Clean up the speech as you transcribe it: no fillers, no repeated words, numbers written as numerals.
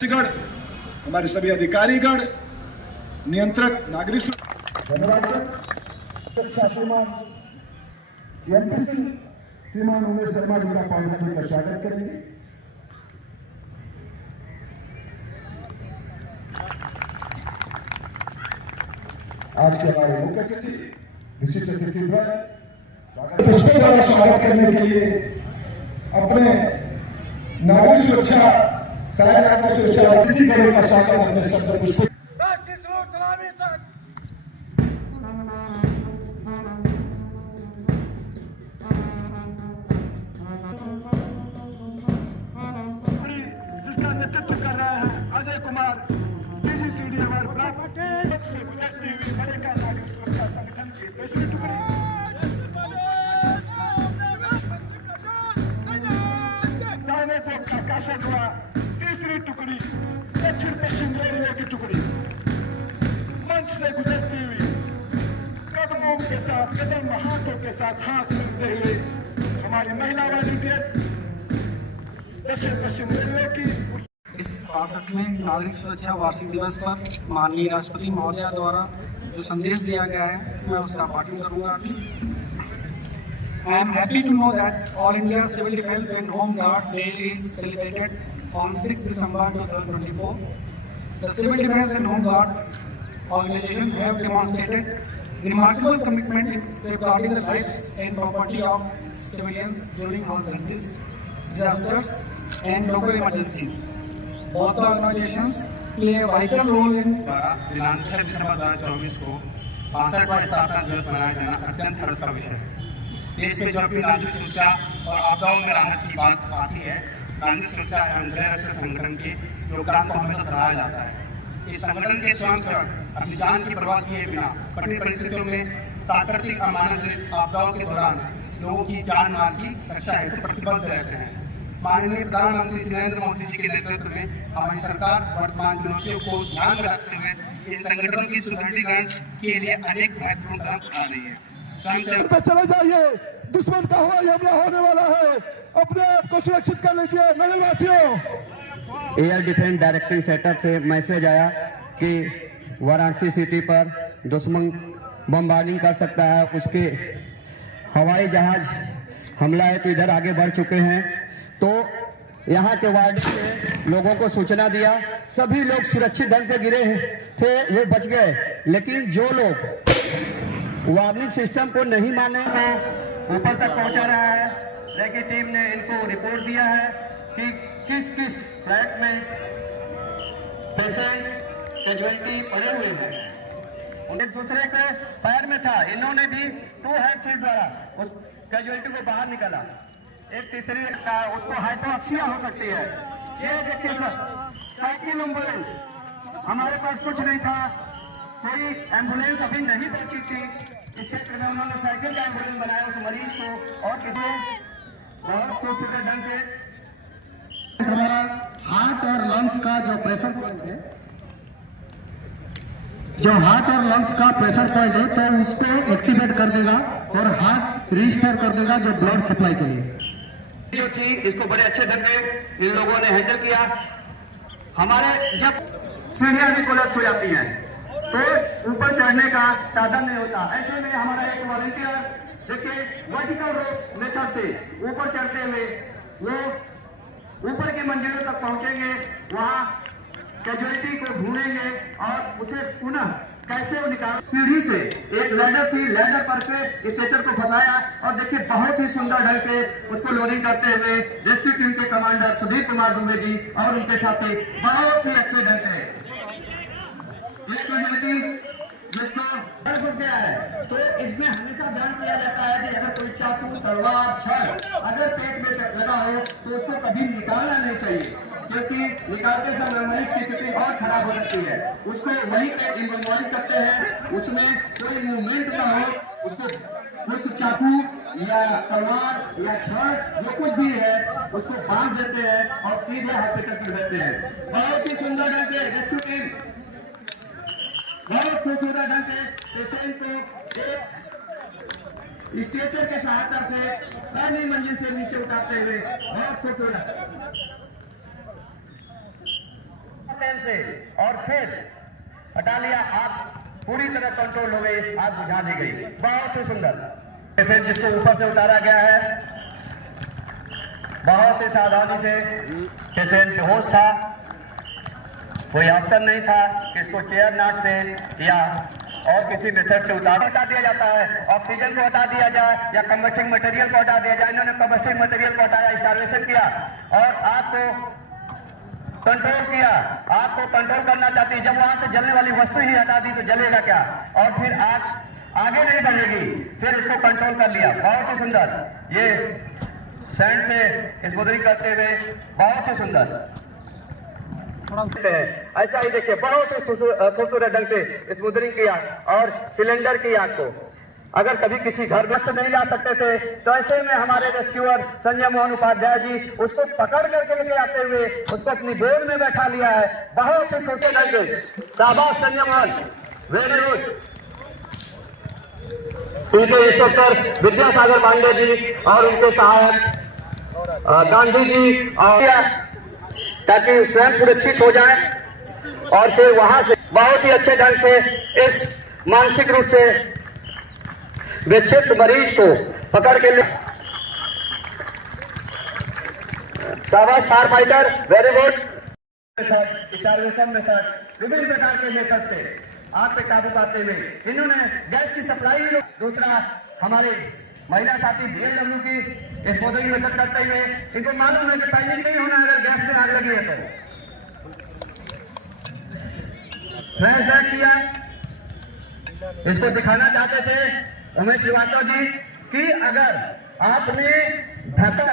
गण, हमारे सभी अधिकारीगण, नियंत्रक, नागरिक धन्यवाद सर। श्रीमान एमपी सिंह श्रीमान उमेश शर्मा जी का पौधे का स्वागत करेंगे। आज के हमारे मुख्य अतिथि विशिष्ट अतिथि द्वारा स्वागत करने के लिए अपने नागरिक सुरक्षा नागरिक सुरक्षा अतिथि गणों का स्वागत अपने शब्द पुष्प जिसका नेतृत्व कर रहा है अजय कुमार डीजीसीडी हमारे प्राप्त से गुजरती हुई बड़ेका नागरिक सुरक्षा संगठन की दूसरी टुकड़ी दाने को काशा हुआ तीसरी टुकड़ी दक्षिण पश्चिम रेलवे की टुकड़ी मंच से गुजरती हुई कदमों के साथ कदम हाथों के साथ हाथ मिलते हुए हमारी महिला वॉलंटियर्स दक्षिण पश्चिम रेलवे की। इस 62वें नागरिक सुरक्षा वार्षिक दिवस पर माननीय राष्ट्रपति महोदया द्वारा जो संदेश दिया गया है मैं उसका पाठन करूंगा अभी। I am happy to know that All India Civil Defence and Home Guard Day is celebrated on 6th December 2024. The Civil Defence and Home Guards organization have demonstrated remarkable commitment in safeguarding the lives and property of civilians during hostilities, disasters and local emergencies. Both the organizations play a vital role in दिनांक 6 दिसंबर 2024 को 65वां स्थापना दिवस मनाया जाना अत्यंत हर्ष का विषय है। देश में जब भी नागरिक सुरक्षा और आपदाओं में राहत की बात आती है, नागरिक सुरक्षा एवं गृह रक्षा संगठन के योगदान को हमेशा सराहा जाता है। इस संगठन के स्वयंसेवक अपनी जान की परवाह किए बिना कठिन परिस्थितियों में प्राकृतिक अमानवीय आपदाओं के दौरान लोगों की जान माल की रक्षा हेतु प्रतिबद्ध रहते हैं। माननीय प्रधानमंत्री श्री नरेंद्र मोदी जी के नेतृत्व में हमारी सरकार वर्तमान चुनौतियों को ध्यान में रखते हुए इन संगठनों की सुदृढ़ीकरण के लिए अनेक महत्वपूर्ण कदम उठा रही है। चले जाइए, दुश्मन का हवाई हमला होने वाला है, अपने आप को सुरक्षित कर लीजिए। मेरे वासियों, एयर डिफेंस डायरेक्टिंग सेटअप से मैसेज आया कि वाराणसी सिटी पर दुश्मन बमबार्डिंग कर सकता है, उसके हवाई जहाज हमला है तो इधर आगे बढ़ चुके हैं। तो यहाँ के वार्ड के लोगों को सूचना दिया, सभी लोग सुरक्षित ढंग से गिरे थे, वे बच गए। लेकिन जो लोग वार्निंग सिस्टम को नहीं माने ऊपर तक पहुंचा रहा है, रेकी टीम ने इनको रिपोर्ट दिया है कि किस किस फ्लैट में पेशेंट कैजुअलिटी पड़े हुए हैं। एक दूसरे के पैर में था, इन्होंने भी 2 हैंड सीट द्वारा उस कैजुअलिटी को बाहर निकाला। एक तीसरी का उसको हाइपोक्सिया हो सकती है। ये देखिए सर, साइकिल एम्बुलेंस, हमारे पास कुछ नहीं था, कोई एम्बुलेंस अभी नहीं पहुंची थी इस क्षेत्र में, उन्होंने साइकिल का एम्बुलेंस बनाया उस मरीज को और किसी बहुत छोटे ढंग से हमारा हार्ट और लंग्स का जो प्रेशर पॉइंट है, जो हार्ट और लंग्स का प्रेशर पॉइंट है, तो उसको एक्टिवेट कर देगा और हार्ट रिस्टोर कर देगा जो ब्लड सप्लाई के लिए जो थी। इसको बड़े अच्छे ढंग से इन लोगों ने हैंडल किया। हमारे जब सीढ़ियां भी कोलैप्स हो जाती हैं तो ऊपर चढ़ने का साधन नहीं होता, ऐसे में हमारा एक वॉलंटियर देखिए वर्टिकल रोप मेथड से ऊपर चढ़ते हुए वो ऊपर की मंजिलों तक पहुंचेंगे, वहां कैजुअलिटी को ढूंढेंगे और उसे पुनः कैसे वो निकाल। सीढ़ी से एक लैडर थी, लैडर पर के स्ट्रेचर को फंसाया और देखिए बहुत ही सुंदर ढंग से उसको लोडिंग करते हुए रेस्क्यू टीम के कमांडर सुधीर कुमार दुबे जी और उनके साथी बहुत ही अच्छे ढंग से ये कैजुअलिटी जिसको डर घुस गया है, तो इसमें हमेशा ध्यान दिया जाता है कि अगर कोई चाकू, तलवार, छड़ अगर पेट में लगा हो तो उसको कभी निकालना नहीं चाहिए, क्योंकि निकालते समय मरीज की स्थिति और खराब हो जाती है। उसको वहीं पे इमोबाइलाइज करते हैं, उसमें कोई मूवमेंट ना हो, उसको कुछ चाकू या तलवार या छड़ जो कुछ भी है उसको बांध देते हैं और सीधे हॉस्पिटल कर देते हैं। बहुत ही सुंदर ढंग से रेस्क्यू टीम बहुत खूबसूरत ढंग से पेशेंट को एक स्ट्रेचर के सहायता से पहली मंजिल से नीचे उतारते हुए बहुत खूबसूरत तेल से और फिर हटा लिया, आग पूरी तरह कंट्रोल हो गई, आग बुझा दी गई। बहुत ही सुंदर। पेशेंट जिसको ऊपर से उतारा गया है, बहुत ही सावधानी से। पेशेंट बेहोश था, कोई ऑप्शन नहीं था कि इसको चेयर नाट से या और किसी मेथड से हटा दिया जाता है। ऑक्सीजन को हटा दिया जाए या कंबस्टिंग मटेरियल को हटा दिया जाए। इन्होंने कंबस्टिंग मटेरियल को हटाया, स्टार्वेशन किया और आग को कंट्रोल किया। आग को कंट्रोल करना चाहती, जब वहां से जलने वाली वस्तु ही हटा दी तो जलेगा क्या, और फिर आग आगे नहीं बढ़ेगी, फिर इसको कंट्रोल कर लिया। बहुत ही सुंदर, ये सैंड से स्मूदरिंग करते हुए बहुत ही सुंदर। ऐसा ही देखिए, बहुत ही खूबसूरत ढंग से स्मूदरिंग किया और सिलेंडर की आग को अगर कभी किसी घर में नहीं ला सकते थे तो ऐसे में हमारे रेस्क्यूअर संजय मोहन उपाध्याय जी उसको पकड़ करके लेके आते हुए उसको अपनी गोद में बैठा लिया है। बहुत ही खूबसूरत ढंग से। शाबाश संजय मोहन, वेरी गुड। उनके इंस्ट्रक्टर विद्यासागर पांडे जी और उनके सहायक गांधी जी, और ताकि स्वयं सुरक्षित हो जाए और फिर वहां से बहुत ही अच्छे ढंग से इस मानसिक रूप से विक्षिप्त मरीज को पकड़ के ले। शाबाश fire fighter, very good. Starvation method, विभिन्न प्रकार के मेथड से आग पे काबू पाते हुए इन्होंने गैस की सप्लाई। दूसरा, हमारे महिला साथी बीएलडब्ल्यू की स्मूदरिंग मेथड करते हुए इनको मालूम है कि पैनिक नहीं होना अगर गैस में आग लगी है तो। फ्लैशबैक किया, इसको दिखाना चाहते थे उमेश श्रीवास्तव जी कि अगर आपने ढका